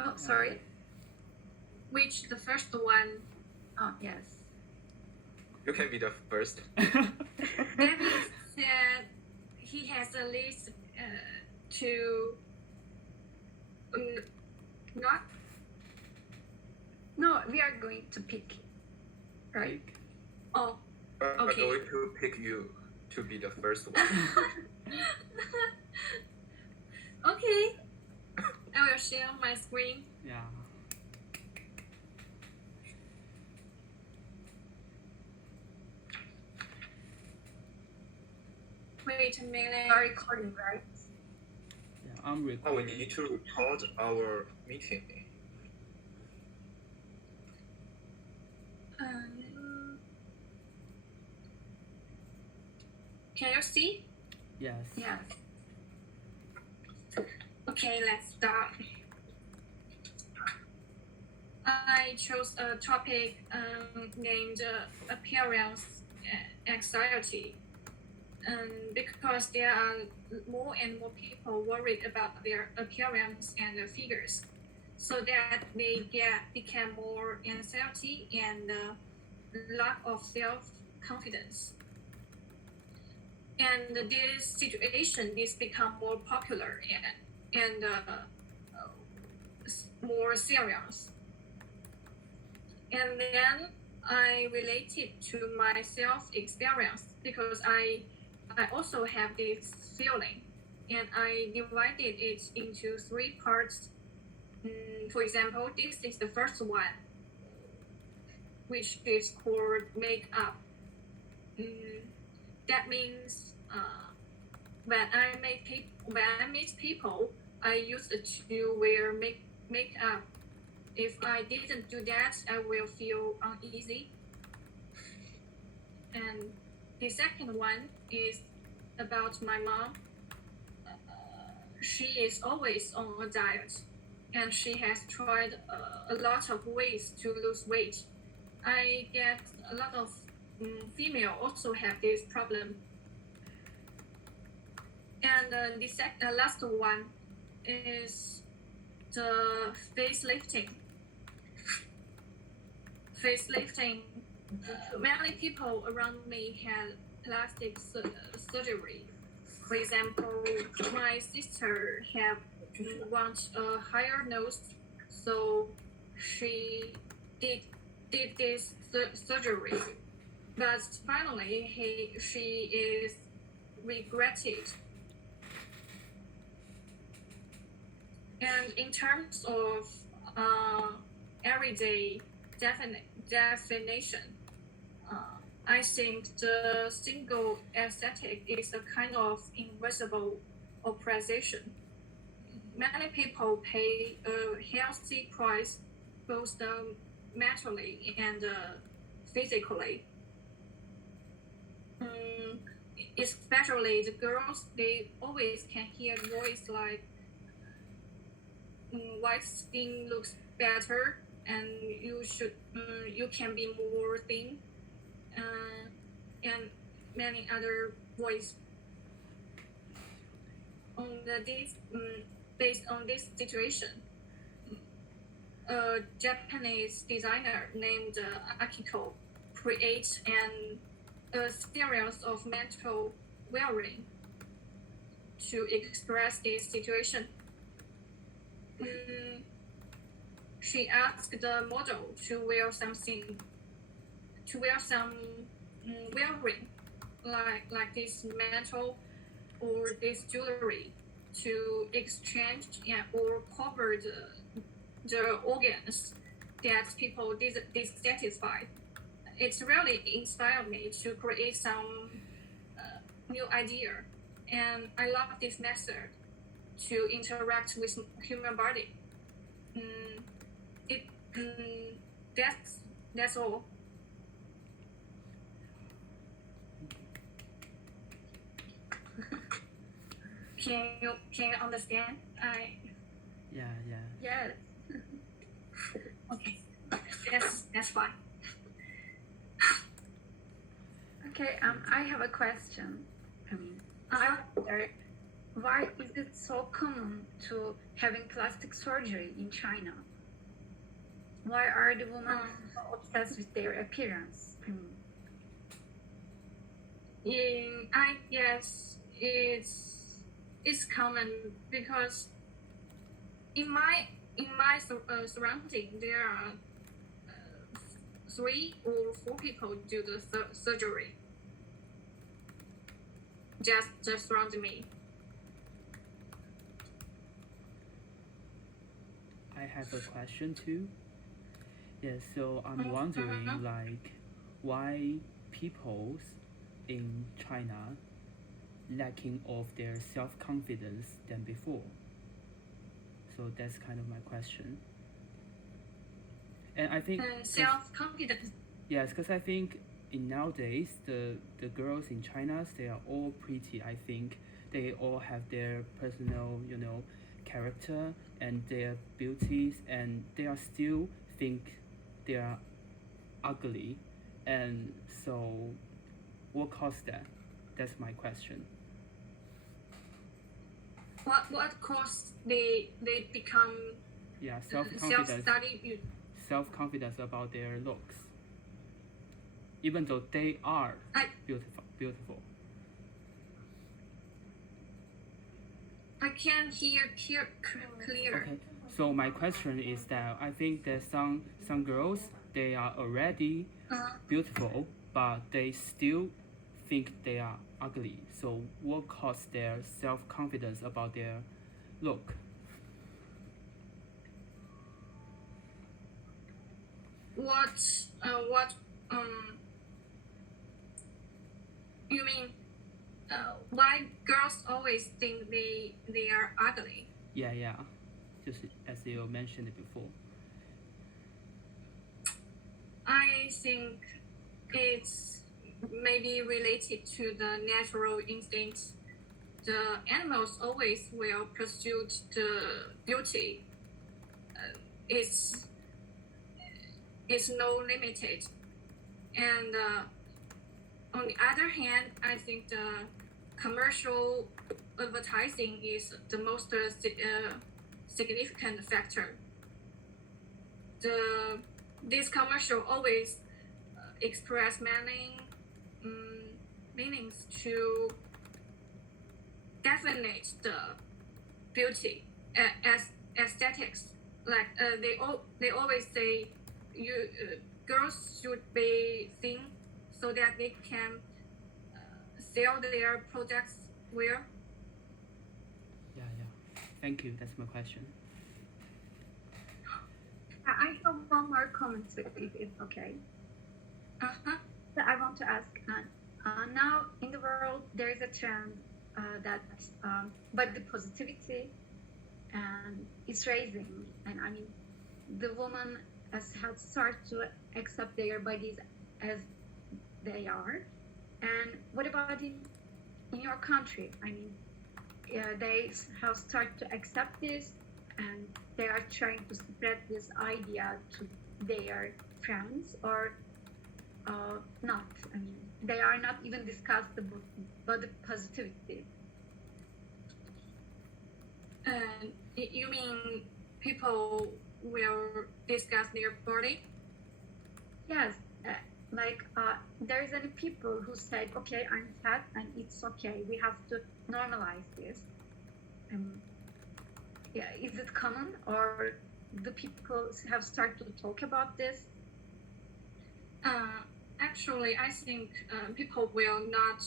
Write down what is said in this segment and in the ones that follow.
Oh, sorry. Which the first one? Oh, yes. You can be the first. David said he has a list to not. No, we are going to pick, right? Oh, I'm okay. going to pick you to be the first one. Okay. I will share my screen. Yeah. Wait a minute. We are recording, right? Yeah, I'm Oh, we recording. need to record our meeting. Can you see? Yes. Yes. Okay, let's start. I chose a topic named appearance anxiety, because there are more and more people worried about their appearance and figures, so that they become more anxiety and lack of self-confidence. And this situation is become more popular and more serious. And then I related to my self-experience because I also have this feeling, and I divided it into 3 parts. For example, this is the first one, which is called makeup. That means when I meet people, I used to wear makeup. If I didn't do that, I will feel uneasy. And the second one is about my mom. She is always on a diet, and she has tried a lot of ways to lose weight. I get a lot of female also have this problem. And the last one is the facelifting. Many people around me had plastic surgery. For example, my sister wants a higher nose, so she did this surgery. But finally, she is regretted. And in terms of everyday definition, I think the single aesthetic is a kind of invisible oppression. Many people pay a healthy price, both mentally and physically. Especially the girls, they always can hear voice like white skin looks better, and you can be more thin, and many other voice. Based on this situation, a Japanese designer named Akiko creates a series of mental wearing to express this situation. She asked the model to wear some wearing like this metal or this jewelry to exchange or cover the organs that people dissatisfied. It's really inspired me to create some new idea, and I love this method to interact with human body. That's all. Can you understand? Yeah. Yes. Okay. That's fine. Okay. I have a question. why is it so common to having plastic surgery in China? Why are the women so obsessed with their appearance? I guess it's common because in my surrounding there are 3 or 4 people do the surgery. Just around me. I have a question too. Yeah, so I'm wondering like why people in China lacking of their self-confidence than before. So that's kind of my question. And I think Self-confidence. yes, because I think in nowadays the girls in China they are all pretty. I think they all have their personal character and their beauties, and they are still think they are ugly, and so what caused that? That's my question. What caused they become Yeah, self-confidence self-study? self-confidence about their looks, even though they are beautiful. I can't hear clear. Okay, so my question is that I think that some girls they are already beautiful, but they still think they are ugly. So what caused their self-confidence about their look? What you mean? Why girls always think they are ugly? Yeah, just as you mentioned before. I think it's maybe related to the natural instinct. The animals always will pursue the beauty. It's no limited, and on the other hand, I think the commercial advertising is the most significant factor. This commercial always express many meanings to definite the beauty as aesthetics. Like they always say girls should be thin so that they can sell their products well. Yeah. Thank you. That's my question. I have one more comment if it's okay. So I want to ask, now in the world there is a trend that body positivity and it's raising, and I mean the woman have started to accept their bodies as they are. And what about in your country? I mean, they have started to accept this, and they are trying to spread this idea to their friends, or not. I mean, they are not even discuss the body positivity. You mean people will discuss their body? Yes, there's any people who said, okay, I'm fat and it's okay. We have to normalize this. Yeah, is it common, or do people have started to talk about this? Actually, I think people will not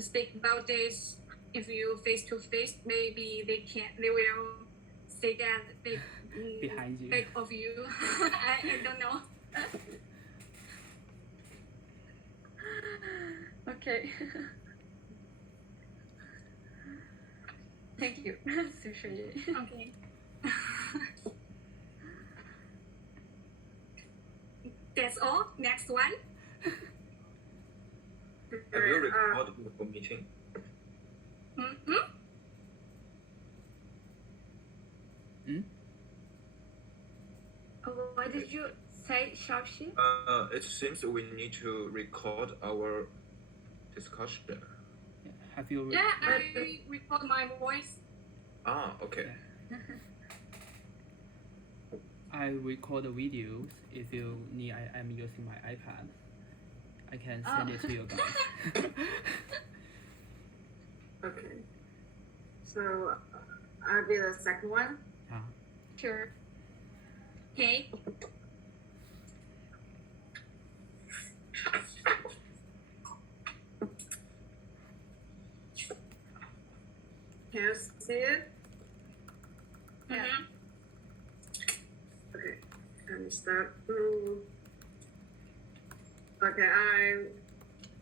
speak about this if you face to face. Maybe they will say that they Behind you. back of you. I don't know. Okay. Thank you, Shuyi. Okay. That's all. Next one. Have you recorded the meeting? What did you say, Xiaochi? It seems we need to record our discussion. Have you? Yeah, I record my voice. Ah, okay. I record the videos. If you need, I'm using my iPad. I can send it to you guys. Okay. So I'll be the second one. Sure. Okay. Can you see it? Mhm. Okay. Let me start. Okay,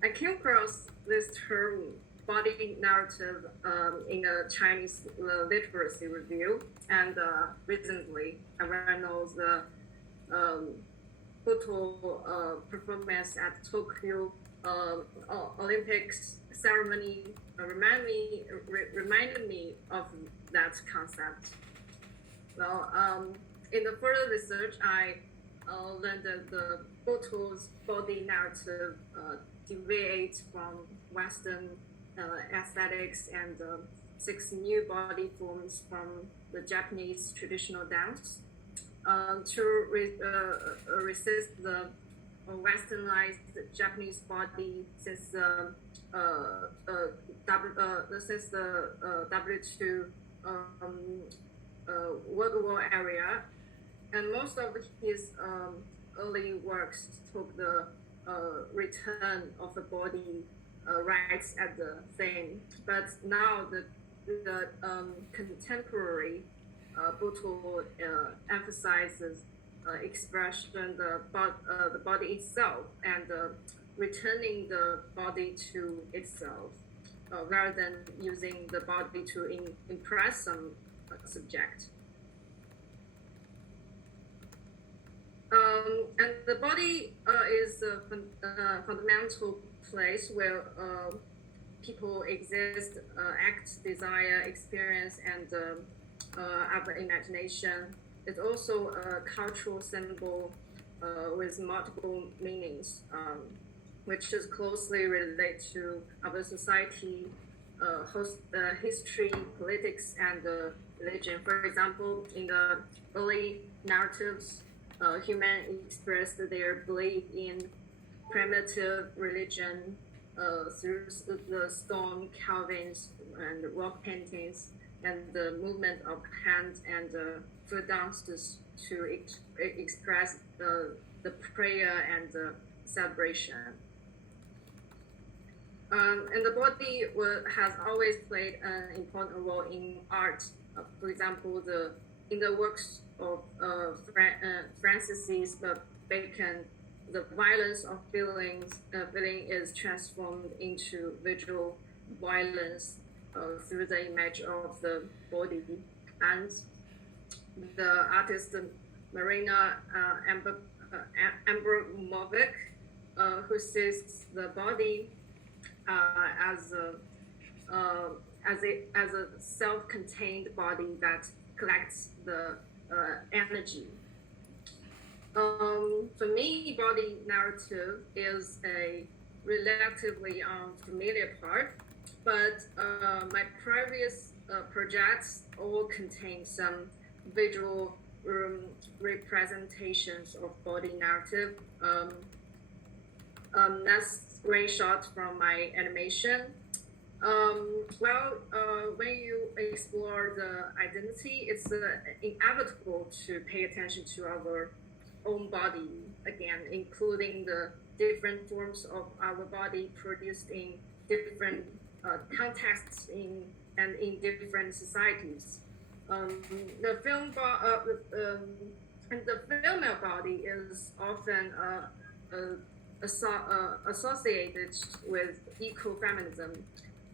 I came across this term body narrative in a Chinese literacy review, and recently I ran out the photo performance at Tokyo Olympics ceremony reminded me of that concept. Well, in the further research, I learned that the photo's body narrative deviates from Western aesthetics and 6 new body forms from the Japanese traditional dance to resist the westernized Japanese body since the W2 World War area, and most of his early works took the return of the body rights at the thing, but now the contemporary Buto emphasizes expression the body itself and returning the body to itself rather than using the body to impress some subject. And the body is a fundamental place where people exist, act, desire, experience, and have imagination. It's also a cultural symbol with multiple meanings, which is closely related to our society, history, politics, and religion. For example, in the early narratives, humans expressed their belief in primitive religion through the stone carvings and rock paintings and the movement of hands and foot dances to express the prayer and celebration. And the body has always played an important role in art. For example, in the works of Francis Bacon, the violence of feeling is transformed into visual violence through the image of the body. And the artist Marina Abramovic, who sees the body as a self-contained body that collects the energy. For me, body narrative is a relatively unfamiliar part, but my previous projects all contain some visual representations of body narrative. That's screenshot from my animation. When you explore the identity, it's inevitable to pay attention to our own body again, including the different forms of our body produced in different contexts and in different societies. The female body is often associated with ecofeminism,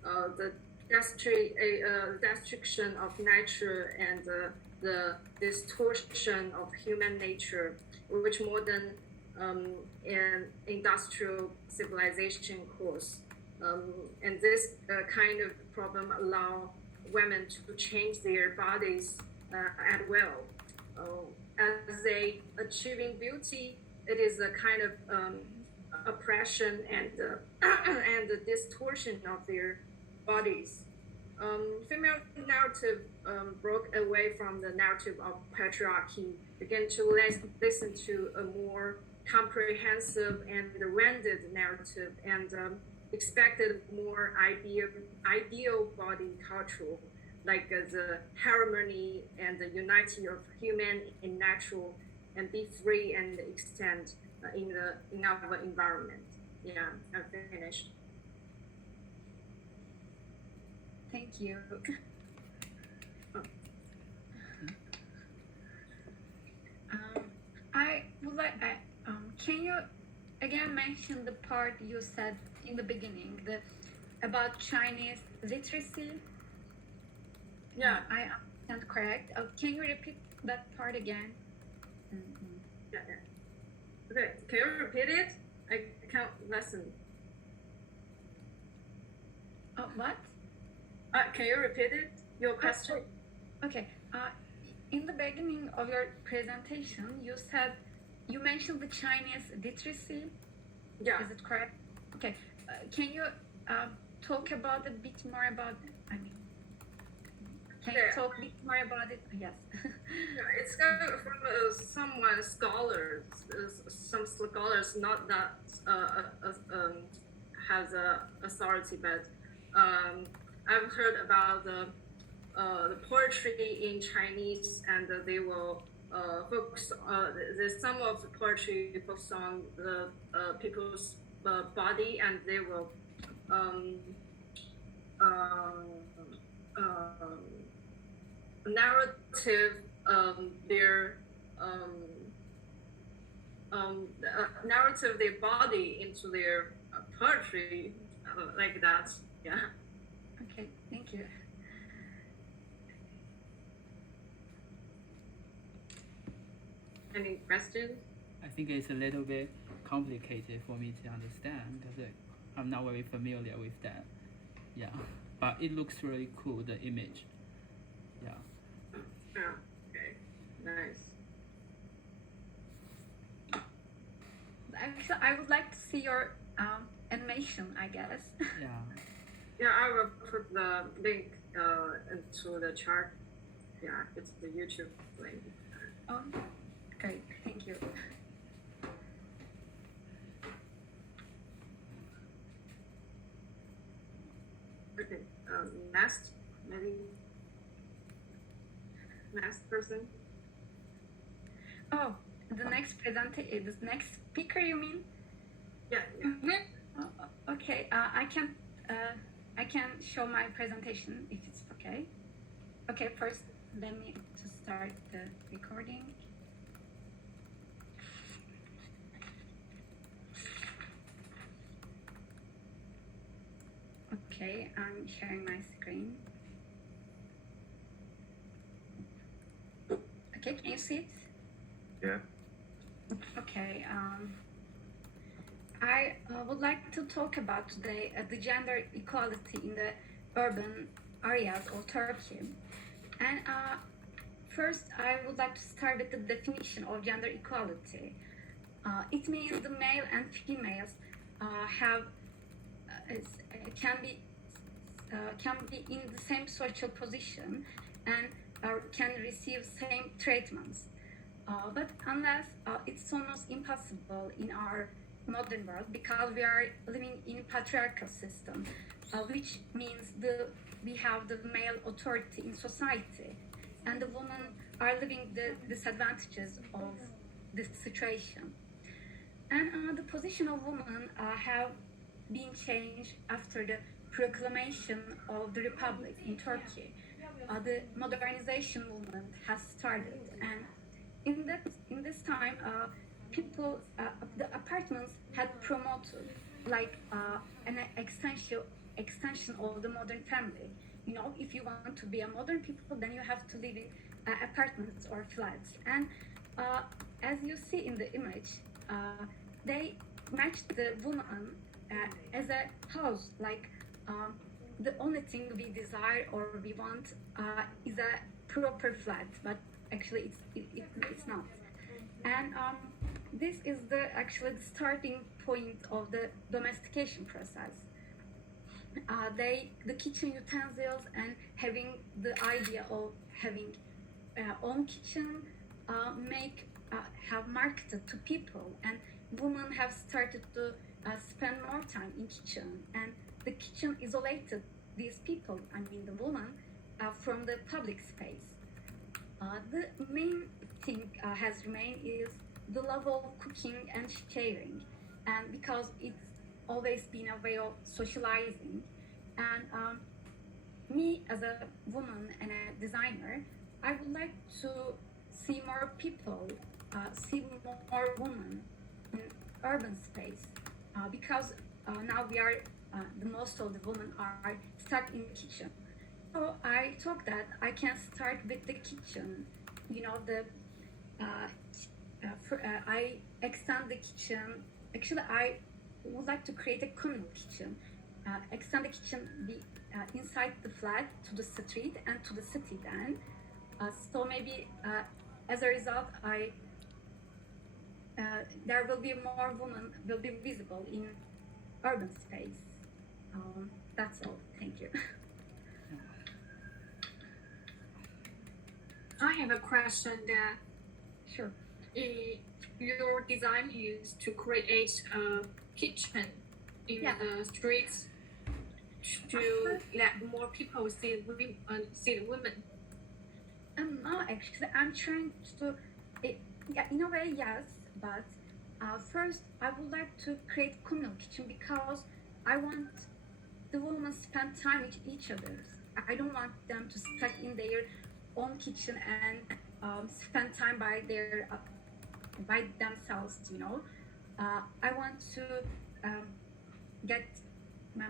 the destruction of nature and the distortion of human nature, which modern and industrial civilization cause. And this kind of problem allow women to change their bodies at will. As they achieving beauty, it is a kind of oppression and and the distortion of their bodies. Female narrative broke away from the narrative of patriarchy, began to listen to a more comprehensive and rounded narrative, and expected more ideal body culture, like the harmony and the unity of human and natural, and be free and extend in our environment. Yeah, I'm finished. Thank you. I would like. Can you again mention the part you said in the beginning, the about Chinese literacy? Yeah. I understand correct. Can you repeat that part again? Yeah. Okay, can you repeat it? I can't listen. What? Can you repeat it? Your question? Okay. In the beginning of your presentation, you mentioned the Chinese literacy. Yeah. Is it correct? Okay. Can you talk about a bit more about? Can you talk a bit more about it? Yes. Yeah, it's coming from some scholars, not that has authority, but I've heard about the poetry in Chinese, and they will focus. There's some of the poetry focus on the people's body, and they will narrative their narrative their body into their poetry, like that. Yeah. Okay. Thank you. Any questions? I think it's a little bit complicated for me to understand because I'm not very familiar with that. Yeah, but it looks really cool, the image. Yeah. Oh, okay. Nice. Actually, I would like to see your animation, I guess. Yeah. Yeah, I will put the link into the chart. Yeah, it's the YouTube link. Oh, great. Thank you. Okay. Next, maybe. Next person. Oh, the next speaker, you mean? Yeah. Okay. I can show my presentation if it's okay. Okay. First, let me to start the recording. Okay, I'm sharing my screen. Okay, can you see it? Yeah. Okay, I would like to talk about today the gender equality in the urban areas of Turkey. And first, I would like to start with the definition of gender equality. It means the male and females can be in the same social position and can receive same treatments. But unless it's almost impossible in our modern world because we are living in a patriarchal system, which means we have the male authority in society, and the women are living the disadvantages of this situation. And the position of women have been changed after the proclamation of the Republic in Turkey. The modernization movement has started, and in this time, the apartments had promoted like an extension of the modern family. You know, if you want to be a modern people, then you have to live in apartments or flats. And as you see in the image, they matched the woman as a house. Like the only thing we desire or we want is a proper flat, but actually it's not. And this is the actually the starting point of the domestication process. the kitchen utensils and having the idea of having own kitchen make have marketed to people, and women have started to spend more time in kitchen, and the kitchen isolated these people, I mean the woman, from the public space. The main thing has remained is the love of cooking and sharing, and because it's always been a way of socializing, and me as a woman and a designer, I would like to see more people, see more women in urban space, because now we are the most of the women are stuck in the kitchen. So I thought that I can start with the kitchen. You know, I extend the kitchen. Actually, I would like to create a communal kitchen. Extend the kitchen inside the flat to the street and to the city. Then, so maybe as a result, there will be more women will be visible in urban space. That's all. Thank you. I have a question that Sure. your design is to create a kitchen in Yeah. the streets to let more people see the women. No, actually, I'm trying to. Yeah, in a way, yes, but first, I would like to create communal kitchen because I want the women spend time with each other. I don't want them to stuck in their own kitchen and spend time by themselves. You know, I want to get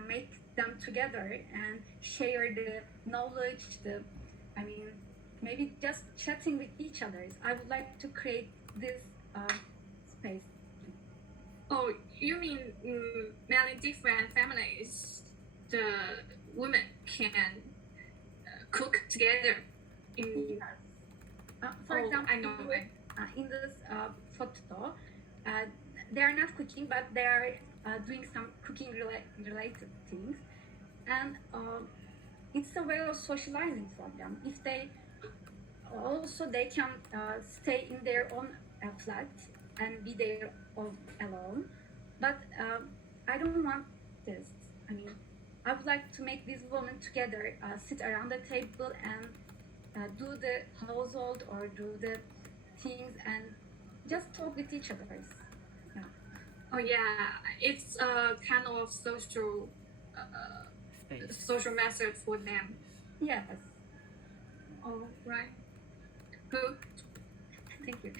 make them together and share the knowledge. I mean, maybe just chatting with each other. I would like to create this space. Oh, you mean many different families, the women can cook together in. Yes. For Oh, example, I know. in this photo, they are not cooking, but they are doing some cooking related things, and it's a way of socializing for them. If they can stay in their own flat and be there all alone, but I don't want this. I mean, I would like to make these women together, sit around the table and do the household or do the things and just talk with each other. Yeah. Oh yeah, it's a kind of Space. social method for them. Yes. Oh right. Good. Thank you.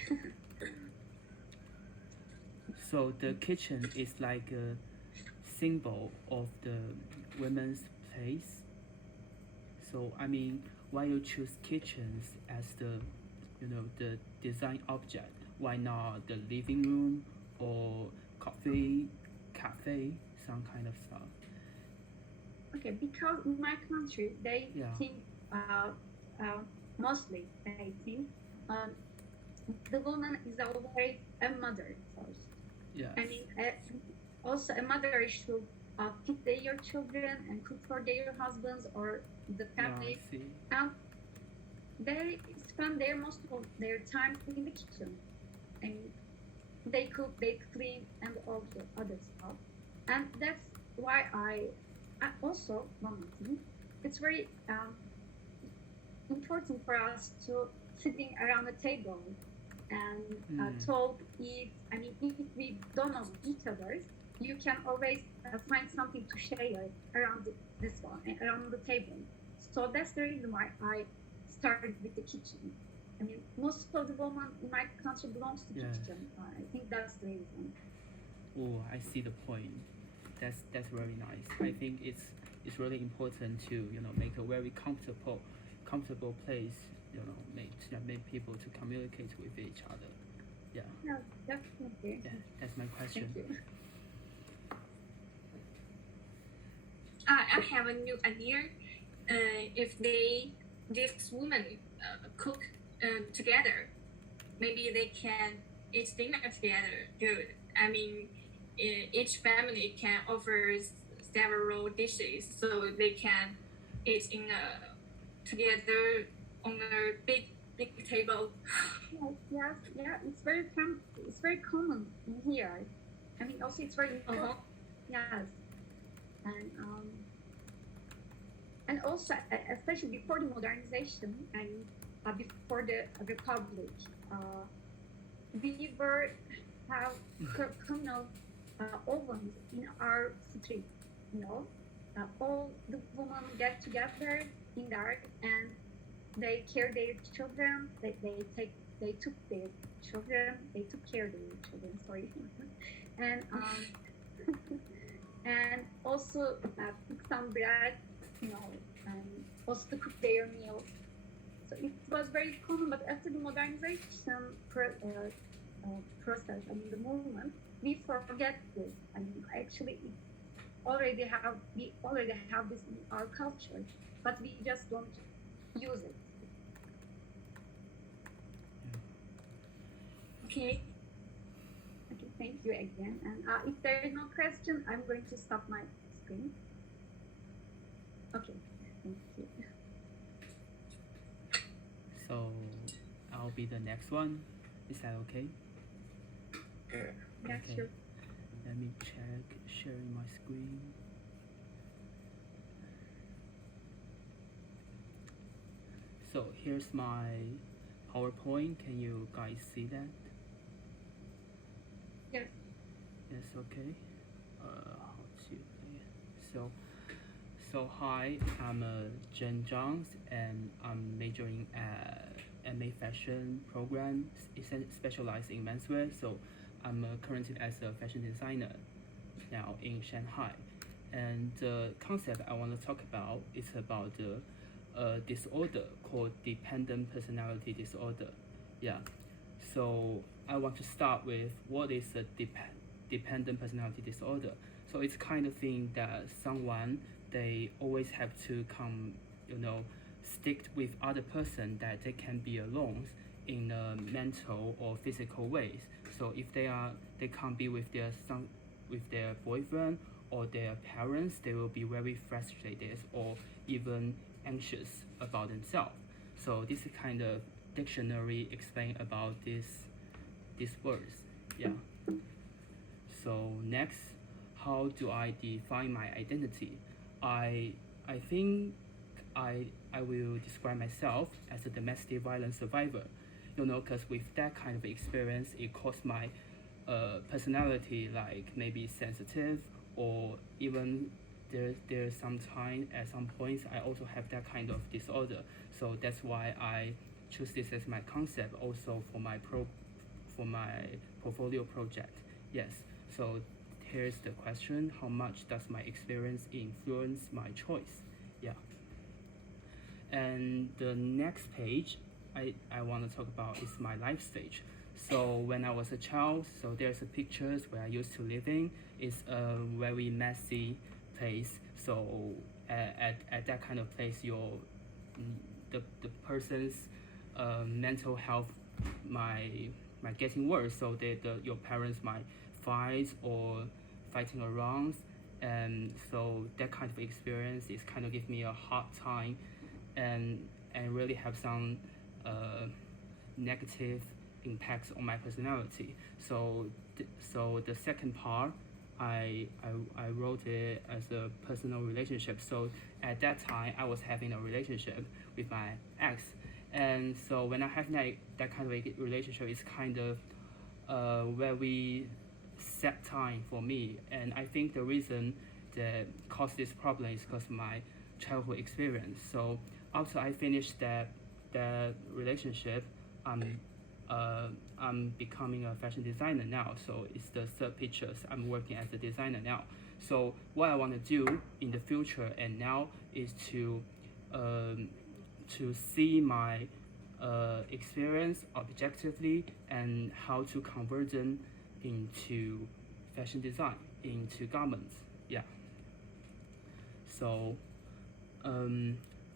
So the kitchen is like a symbol of the women's place. So I mean, why you choose kitchens as the design object? Why not the living room or cafe, some kind of stuff? Okay, because in my country they Yeah. think mostly they think the woman is always a mother first. Yes. I mean, also a mother should feed their children and cook for their husbands or the Yeah, family. I see. And they spend most of their time in the kitchen. I mean, they cook, they clean, and also other stuff. And that's why I also one more thing. It's very important for us to sitting around the table and talk, eat. I mean, if we don't know each other, you can always find something to share around this one, around the table. So that's the reason why I started with the kitchen. I mean, most of the women in my country belongs to Yeah. kitchen. I think that's the reason. Oh, I see the point. That's very nice. I think it's really important to make a very comfortable place. Make people to communicate with each other. Yeah. No, definitely. Yeah. That's my question. Thank you. I have a new idea. If this woman cook together, maybe they can eat dinner together. Good. I mean, each family can offer several dishes so they can eat in together on a big table. Yes, yeah, it's very common in here. I mean, also it's very Uh-huh. yes, and also especially before the modernization and before the republic, we were have communal ovens in our street. You know, all the women get together in there and they care their children. They took their children. They took care of their children. Sorry, and and also cook some bread. You know, and also to cook their meals. So it was very common. But after the modernization process, I mean the movement, we forget this. I mean, actually, we already have this in our culture, but we just don't use it. Okay. Okay, thank you again. And if there is no question, I'm going to stop my screen. Okay, thank you. So I'll be the next one. Is that okay? Okay. Yeah, Okay. sure. Let me check sharing my screen. So here's my PowerPoint. Can you guys see that? Yes. Yes, okay. How to so hi, I'm Zhang, and I'm majoring at MA Fashion program, specialized in menswear. So I'm currently as a fashion designer now in Shanghai. And the concept I want to talk about is about the disorder called dependent personality disorder. Yeah. So I want to start with what is a dependent personality disorder. So it's kind of thing that someone they always have to stick with other person that they can be alone in mental or physical ways. So if they can't be with their boyfriend or their parents, they will be very frustrated or even anxious about themselves. So this is kind of dictionary explain about these words. Yeah. So next, how do I define my identity? I think I will describe myself as a domestic violence survivor. Because with that kind of experience, it caused my personality like maybe sensitive or even there's some time at some points I also have that kind of disorder. So that's why I choose this as my concept also for my portfolio project. Yes. So here's the question: how much does my experience influence my choice? Yeah. And the next page I want to talk about is my life stage. So when I was a child, so there's a pictures where I used to live in. It's a very messy place. So at that kind of place, the person's mental health might getting worse. So your parents might fight or fighting around, and so that kind of experience is kind of give me a hard time, and really have some negative impacts on my personality. So the second part, I wrote it as a personal relationship. So at that time, I was having a relationship with my ex, and so when I have that kind of a relationship, it's kind of very sad time for me. And I think the reason that caused this problem is because my childhood experience. So after I finished that relationship, I'm becoming a fashion designer now. So it's the third pictures. I'm working as a designer now. So what I want to do in the future and now is to see my experience objectively and how to convert them into fashion design, into garments. Yeah. So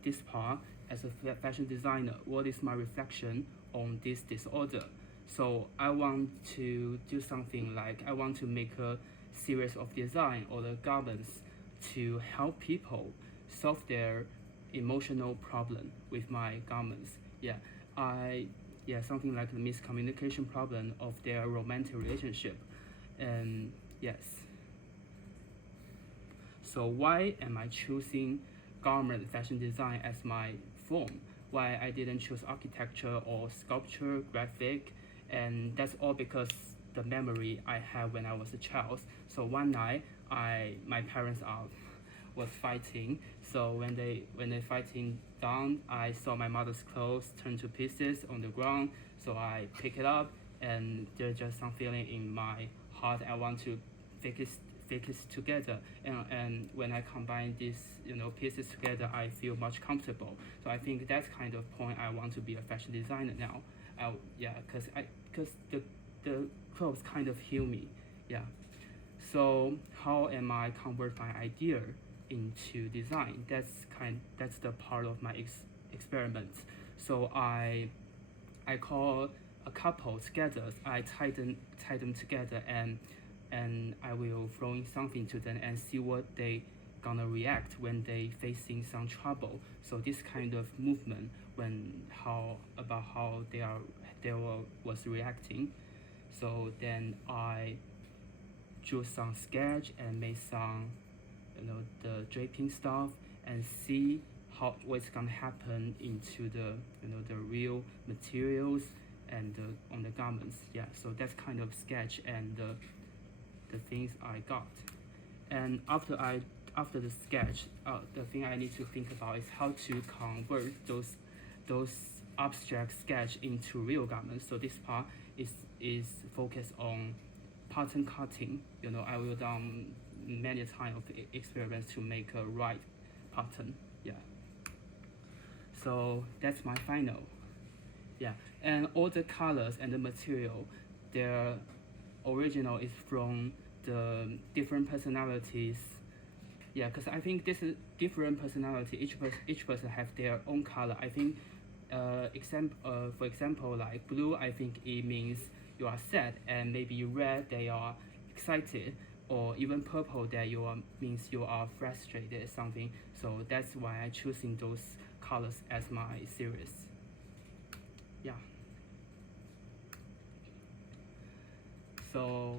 this part, as a fashion designer, what is my reflection on this disorder? So I want to do something like I want to make a series of design or the garments to help people solve their emotional problem with my garments. Something like the miscommunication problem of their romantic relationship. And yes. So why am I choosing garment fashion design as my form? Why I didn't choose architecture or sculpture, graphic, and that's all because the memory I had when I was a child. So one night, my parents was fighting. So when they fighting down, I saw my mother's clothes turn to pieces on the ground. So I pick it up, and there's just some feeling in my heart. I want to fix it together, and when I combine these pieces together, I feel much comfortable. So I think that's kind of point I want to be a fashion designer now. Because the clothes kind of heal me. So how am I convert my idea into design? That's the part of my experiment. So I call a couple together. I tie them together, and I will throw in something to them and see what they gonna react when they facing some trouble. So this kind of movement how they was reacting. So then I drew some sketch and made some the draping stuff and see what's gonna happen into the the real materials and on the garments. So that's kind of sketch and the things I got. And after the sketch, the thing I need to think about is how to convert those abstract sketch into real garments. So this part is focused on pattern cutting. I will done many times of experiments to make a right pattern. So that's my final. And all the colors and the material, their original is from the different personalities. Because I think this is different personality. Each person have their own color. I think, for example, like blue, I think it means you are sad, and maybe red, they are excited, or even purple, that means you are frustrated or something. So that's why I choosing those colors as my series. So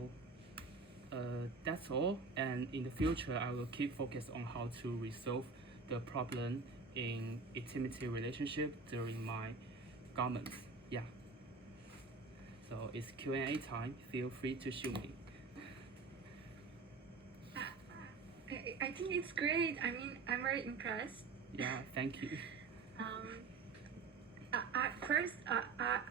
that's all, and in the future I will keep focus on how to resolve the problem in intimacy relationship during my garments. So it's Q&A time. Feel free to shoot me. I think it's great. I mean, I'm very impressed. Thank you. First,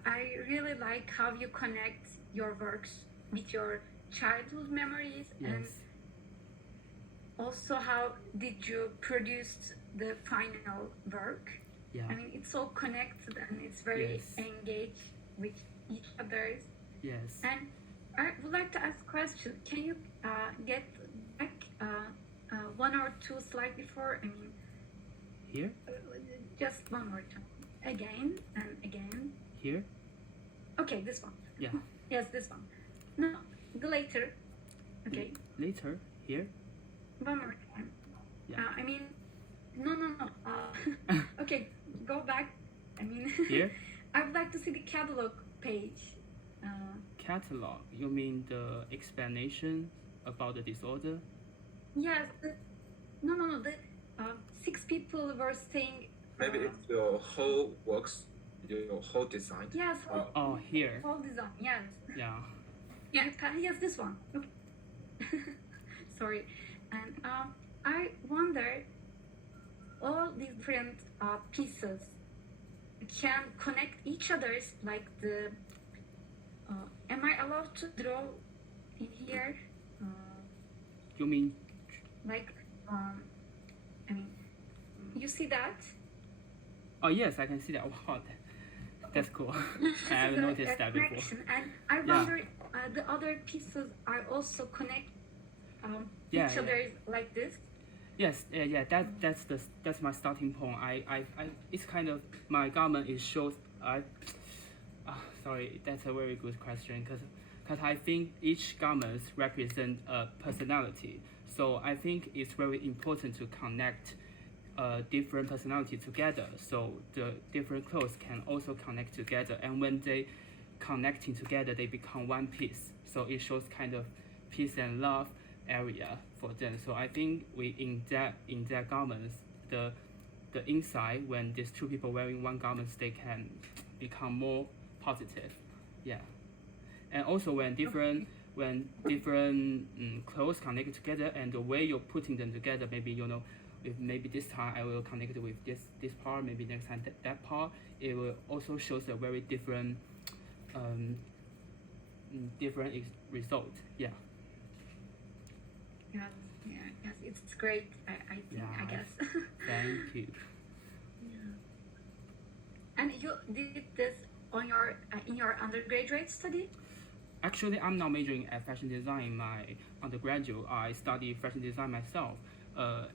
I really like how you connect your works with your childhood memories, and also how did you produce the final work. I mean, it's all connected and it's very engaged with each other. And I would like to ask a question. Can you get back one or two slides before? I mean, here? Just one more time. Again and again. Here? Okay, this one. Yes, this one. No, the later. Okay. Later? Here? One more time. I mean, no. Okay, go back. I mean, here? I would like to see the catalog page. Catalog? You mean the explanation about the disorder? Yes. No. The 6 people were saying. Maybe it's your whole works, your whole design. Yes. Here. Whole design. Yes. Yes, this one. Okay. Sorry. And I wonder, all different pieces can connect each other's, like the. Am I allowed to draw in here? You mean? Like, I mean, you see that? Oh yes, I can see that. Wow, that's cool. I haven't noticed that before. And I wonder, the other pieces are also connect each other like this. Yes, that's my starting point. It's kind of my garment is shows. Sorry, that's a very good question, because because I think each garment represents a personality. So I think it's very important to connect different personality together. So the different clothes can also connect together, and when they connecting together, they become one piece. So it shows kind of peace and love area for them. So I think we in that garments, the inside, when these two people wearing one garments, they can become more positive. Yeah. And also when different clothes connect together, and the way you're putting them together, maybe if maybe this time I will connect it with this part, maybe next time that part, it will also shows a very different result. Yeah. Yes, it's great. I think, Yeah. I guess. Thank you. Yeah. And you did this on your in your undergraduate study? Actually, I'm now majoring at fashion design in my undergraduate. I study fashion design myself.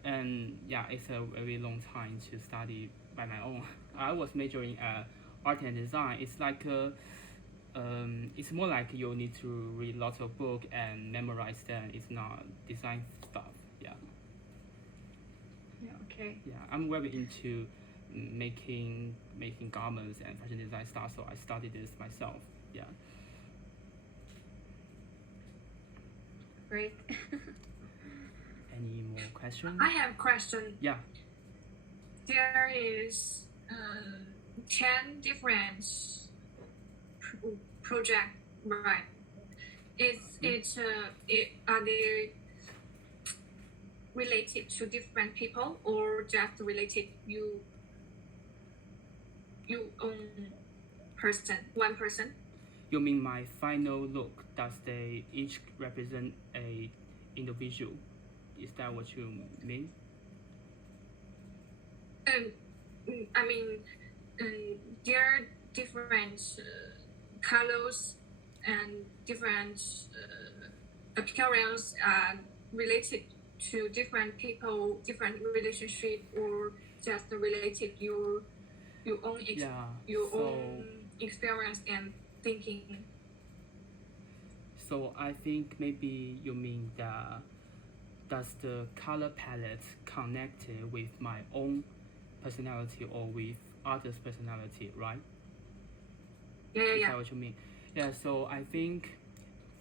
And yeah, it's a very long time to study by my own. I was majoring at art and design. It's like it's more like you need to read lots of books and memorize them. It's not design stuff. Yeah. Yeah. Okay. Yeah, I'm very into making garments and fashion design stuff. So I studied this myself. Yeah. Great. Any more questions? I have a question. Yeah. There is 10 different project, right? Are they related to different people, or just related you own one person? You mean my final look? Does they each represent a individual? Is that what you mean? I mean, there are different colors and different appearance related to different people, different relationship, or just related your own own experience and thinking. So I think maybe you mean that does the color palette connected with my own personality or with others' personality, right? Is that what you mean? Yeah, so I think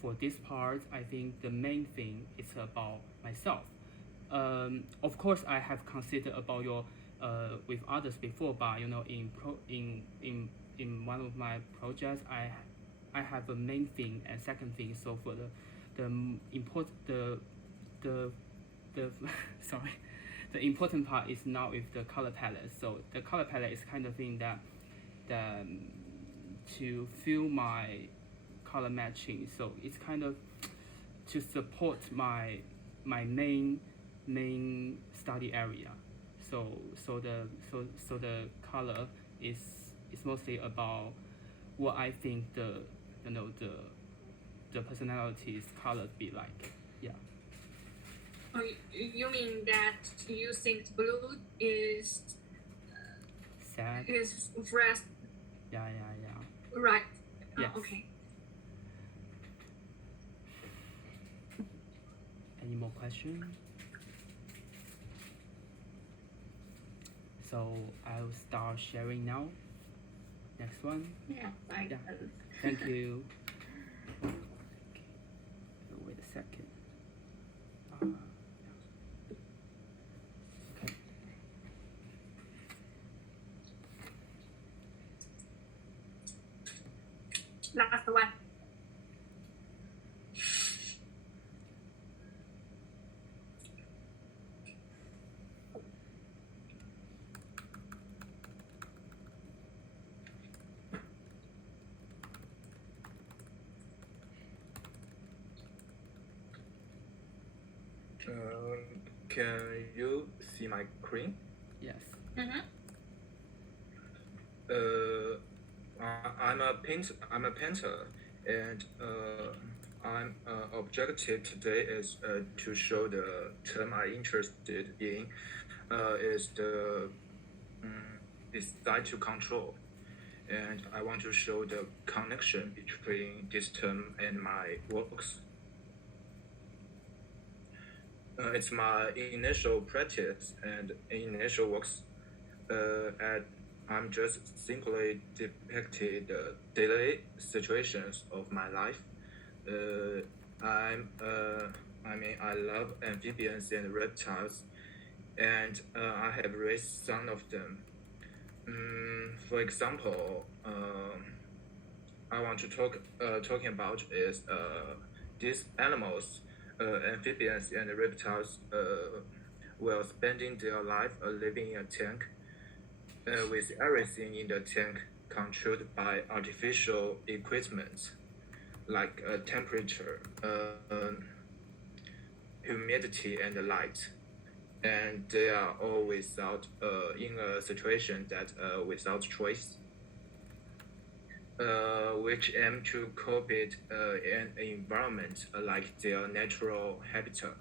for this part, I think the main thing is about myself. Of course, I have considered about your with others before, but in one of my projects, I have a main thing and second thing. So for the sorry, the important part is not with the color palette. So the color palette is kind of thing that to feel my color matching. So it's kind of to support my main study area. So the color is mostly about what I think the personality's color be like. Yeah. Oh, you mean that you think blue is Sad. fresh? Yeah. Right. Yes. Okay. Any more questions? So I'll start sharing now. Next one. Yeah. I Yeah. guess. Thank you. Okay. Wait a second. Okay. Last one. Can you see my screen? Yes. Mm-hmm. I'm a painter, and I'm objective today is to show the term I'm interested in is the design to control, and I want to show the connection between this term and my works. It's my initial practice and initial works. I'm just simply depicted the daily situations of my life. I love amphibians and reptiles, and I have raised some of them. For example, I want to talking about is these animals, amphibians and reptiles, were spending their life living in a tank, with everything in the tank controlled by artificial equipment like temperature, humidity, and light. And they are all without in a situation that without choice, which aim to copy an environment like their natural habitat.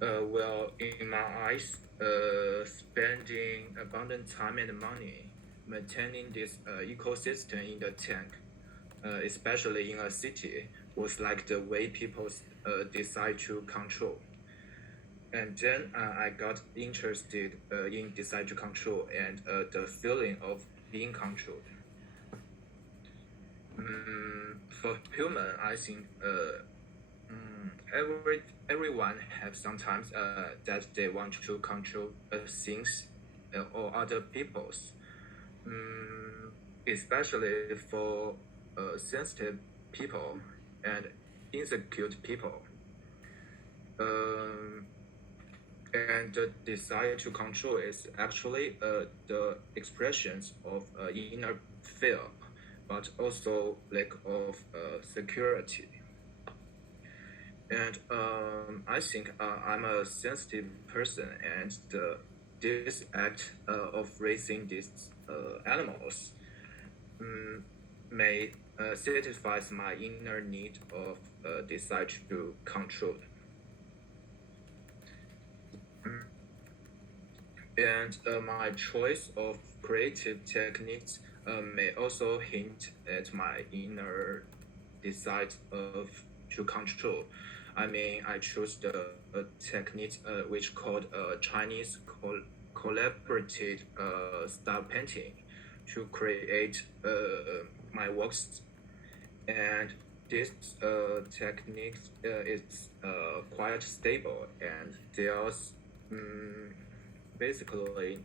Well, in my eyes, spending abundant time and money maintaining this ecosystem in the tank, especially in a city, was like the way people decide to control. And then I got interested in decide to control and the feeling of being controlled. For human, I think everyone have sometimes that they want to control things or other people's, especially for sensitive people and insecure people. And the desire to control is actually the expressions of inner fear, but also lack of security. And I think I'm a sensitive person, and this act of raising these animals may satisfies my inner need of desire to control. And my choice of creative techniques may also hint at my inner desire of to control. I mean, I choose the technique which called Chinese collaborative style painting to create my works, and this technique is quite stable, and there's basically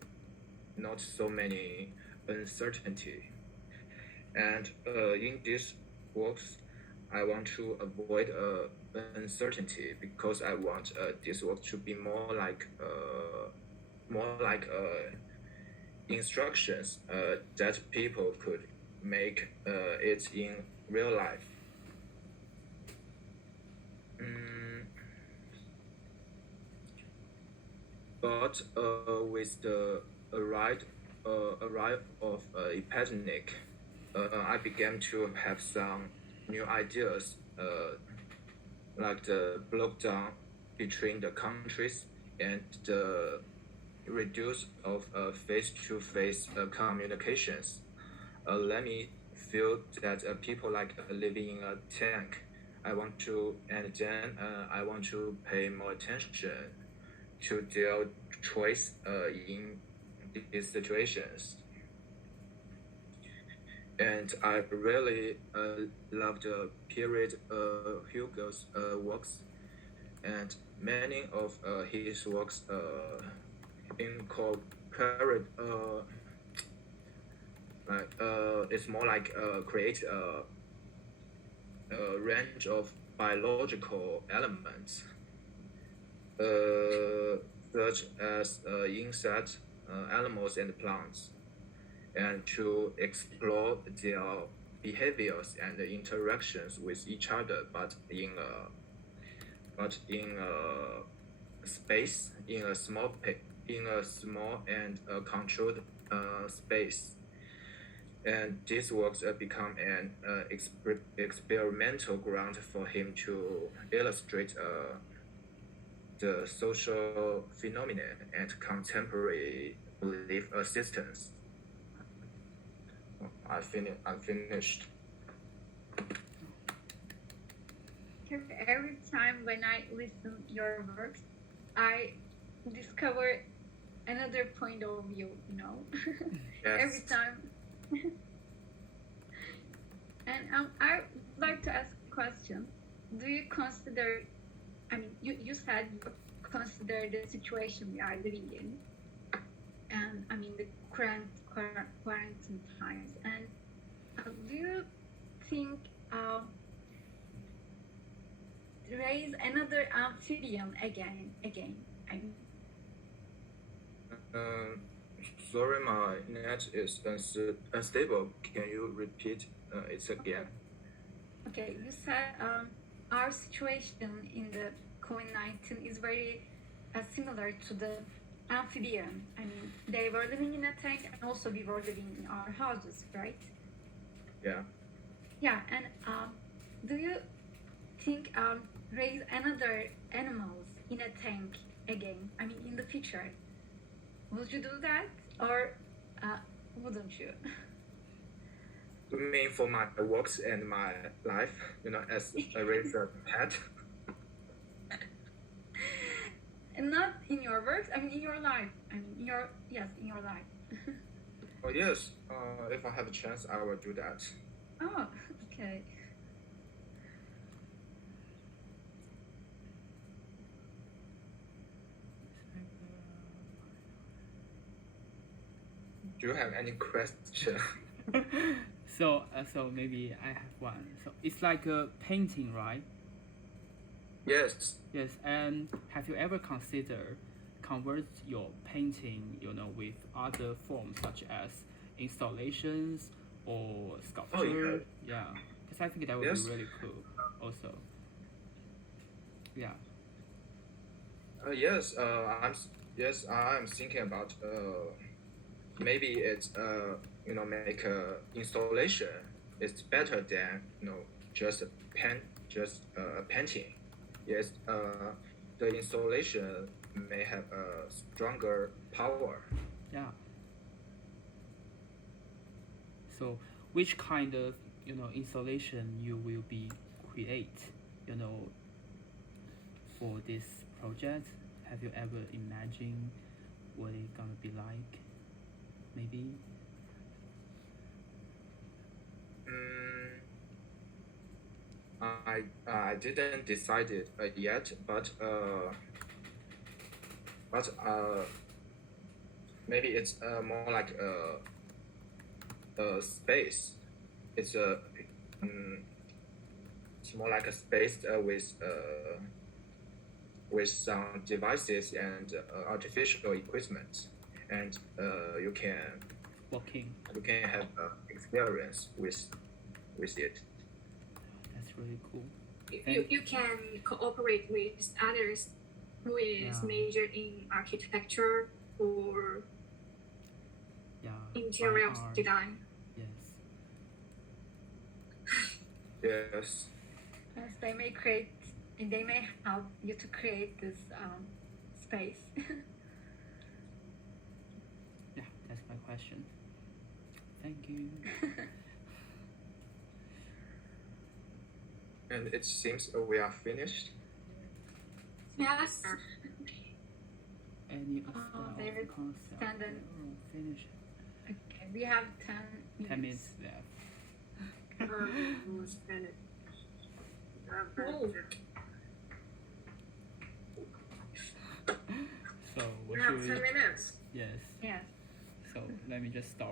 not so many uncertainty. And in these works, I want to avoid uncertainty because I want this work to be more like instructions that people could make it in real life. But with the arrival of epidemic, I began to have some new ideas, like the lockdown between the countries and the reduce of face-to-face communications. Let me feel that people like living in a tank. And then I want to pay more attention to their choice in these situations. And I really love the period Hugo's works, and many of his works incorporate it's more like create a range of biological elements, such as insects, animals, and plants, and to explore their behaviors and interactions with each other, but in a space, in a small and controlled space. And these works become an experimental ground for him to illustrate the social phenomenon and contemporary belief systems. I'm finished. Every time when I listen your works, I discover another point of view. Yes. Every time. And I would like to ask a question. Do you consider? I mean, you said you consider the situation we are living in, and I mean the current quarantine times. And do you think raise another amphibian again? I mean, Sorry, my net is unstable. Can you repeat it again? okay, you said our situation in the COVID-19 is very similar to the amphibian. I mean, they were living in a tank, and also we were living in our houses, right? Yeah. Yeah, and do you think raise another animals in a tank again? I mean, in the future, would you do that, or wouldn't you? You mean for my works and my life, as a raised pet? And not in your works. I mean, in your life. I mean, in your life. Oh yes. If I have a chance, I will do that. Oh, okay. Do you have any question? So maybe I have one. So it's like a painting, right? Yes. Yes. And have you ever considered convert your painting, with other forms such as installations or sculpture? Yeah. Because I think that would Yes. be really cool. Also. Yeah. Yes. I'm thinking about maybe it's make a installation. It's better than just a painting. Yes. The installation may have a stronger power. Yeah. So, which kind of installation you will be create, for this project? Have you ever imagined what it's gonna be like? Maybe. I didn't decide it yet, but maybe it's more like a space. It's it's more like a space with some devices and artificial equipment, and you can have experience with it. That's really cool. You can cooperate with others who is Yeah. majored in architecture or interior fine art. design. Yes. Yes. Yes, they may help you to create this space. Yeah, that's my question. Thank you. And it seems we are finished. Yes. Any they will concept? stand and- Finish. Okay, we have 10 minutes. 10 minutes left. Who's finished? Oh. So We what have should 10 minutes. Yes. Yes. So let me just start.